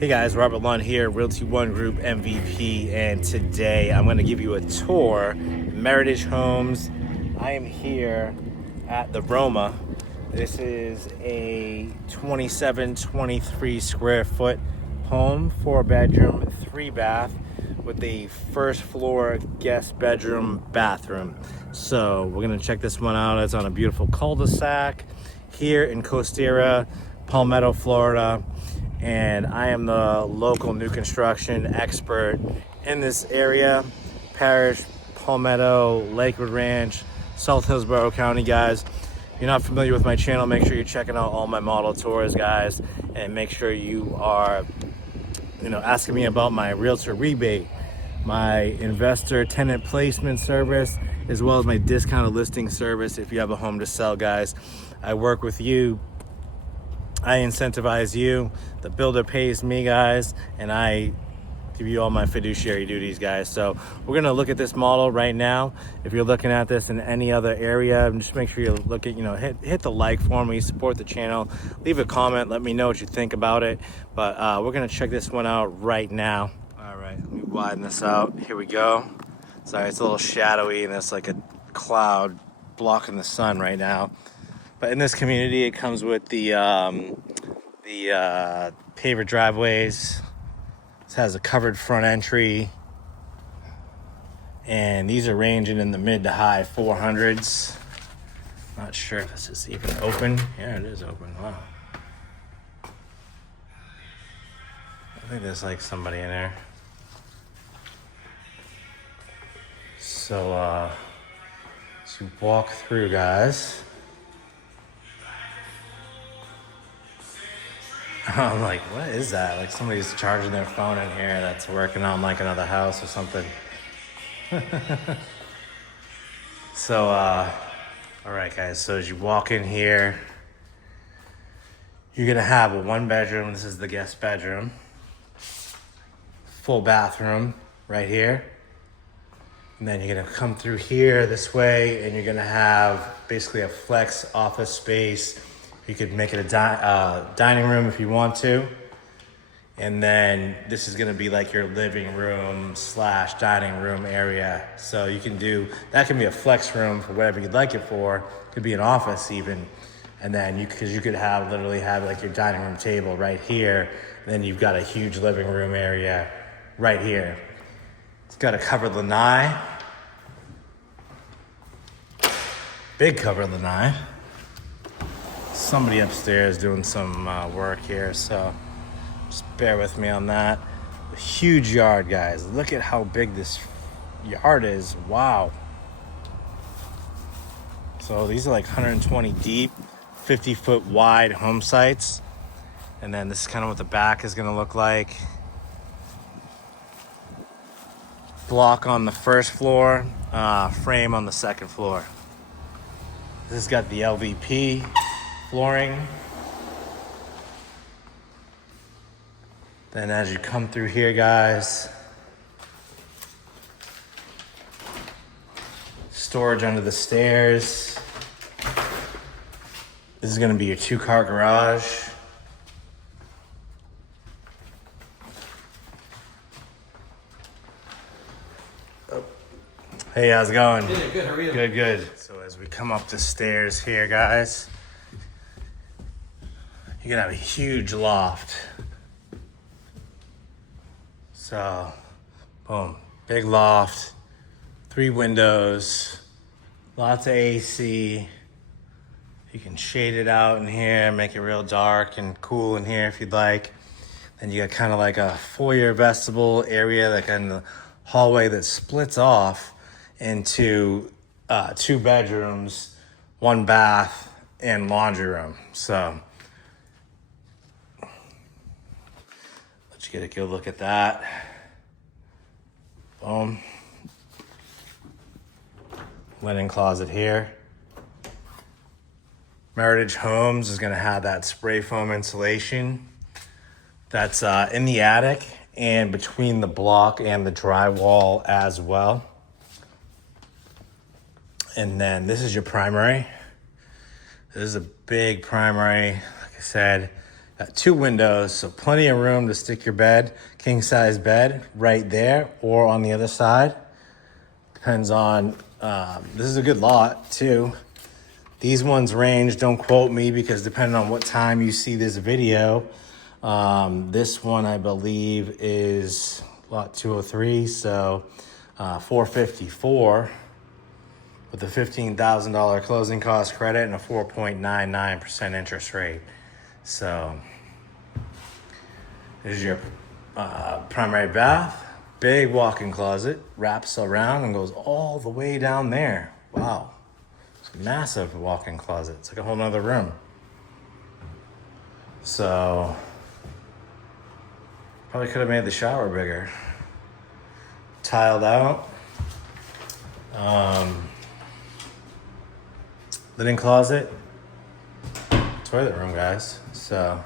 Hey guys, Robert Lunt here, Realty One Group MVP, and today I'm going to give you a tour, Meritage Homes. I am here at the ROMA. This is a 23 square foot home, 4-bedroom, 3-bath, with a first floor guest bedroom bathroom. So we're going to check this one out. It's on a beautiful cul-de-sac here in Coasterra, Palmetto, Florida. And I am the local new construction expert in this area. Parish, Palmetto, Lakewood Ranch, South Hillsborough County, guys. If you're not familiar with my channel, make sure you're checking out all my model tours, guys, and make sure you are, asking me about my realtor rebate, my investor tenant placement service, as well as my discounted listing service. If you have a home to sell, guys, I work with you. I incentivize you, the builder pays me, guys, and I give you all my fiduciary duties, guys. So we're gonna look at this model right now. If you're looking at this in any other area, just make sure you look at, hit the like for me, support the channel, leave a comment, let me know what you think about it. But we're gonna check this one out right now. All right, let me widen this out. Here we go. Sorry, it's a little shadowy and it's like a cloud blocking the sun right now. But in this community, it comes with the paver driveways. It has a covered front entry. And these are ranging in the mid to high 400s. Not sure if this is even open. Yeah, it is open. Wow. I think there's like somebody in there. So, as you walk through, guys. I'm like, what is that? Like somebody's charging their phone in here that's working on like another house or something. So, all right, guys. So as you walk in here, you're gonna have a 1-bedroom. This is the guest bedroom. Full bathroom right here. And then you're gonna come through here this way, and you're gonna have basically a flex office space. You could make it a dining room if you want to. And then this is gonna be like your living room / dining room area. So you can that can be a flex room for whatever you'd like it for. It could be an office even. And then you could literally have like your dining room table right here. And then you've got a huge living room area right here. It's got a covered lanai. Big covered lanai. Somebody upstairs doing some work here, so just bear with me on that. A huge yard, guys. Look at how big this yard is. Wow. So these are like 120 deep, 50-foot wide home sites. And then this is kind of what the back is going to look like. Block on the first floor, frame on the second floor. This has got the LVP flooring. Then as you come through here, guys, storage under the stairs. This is gonna be your 2-car garage. Oh. Hey, how's it going? Hey, good, how are you? Good, good. So as we come up the stairs here, guys, you're gonna have a huge loft. So, boom, big loft, 3 windows, lots of AC. You can shade it out in here, make it real dark and cool in here if you'd like. Then you got kind of like a foyer vestibule area, like in the hallway that splits off into 2 bedrooms, 1 bath, and laundry room. So, let's get a good look at that. Boom. Linen closet here. Meritage Homes is going to have that spray foam insulation that's in the attic and between the block and the drywall as well. And then this is your primary. This is a big primary. Like I said, Got 2 windows, so plenty of room to stick your bed, king size bed right there or on the other side. Depends on, this is a good lot too. These ones range, don't quote me, because depending on what time you see this video, this one I believe is lot 203, so 454 with a $15,000 closing cost credit and a 4.99% interest rate. So there's your primary bath, big walk-in closet, wraps around and goes all the way down there. Wow, it's a massive walk-in closet. It's like a whole nother room. So probably could have made the shower bigger. Tiled out. Linen closet. Toilet room, guys. So,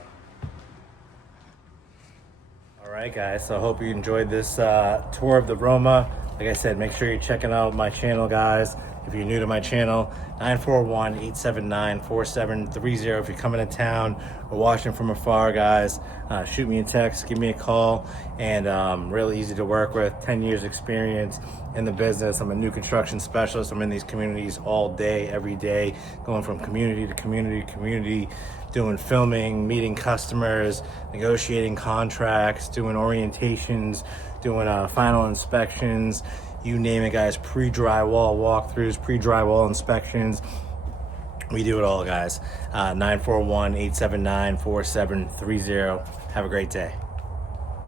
all right, guys. So I hope you enjoyed this tour of the Roma. Like I said, make sure you're checking out my channel, guys. If you're new to my channel, 941-879-4730. If you're coming to town or watching from afar, guys, shoot me a text, give me a call, and really easy to work with. 10 years experience in the business. I'm a new construction specialist. I'm in these communities all day, every day, going from community to community to community, doing filming, meeting customers, negotiating contracts, doing orientations, doing final inspections, you name it, guys. Pre-drywall walkthroughs, pre-drywall inspections. We do it all, guys. 941-879-4730. Have a great day.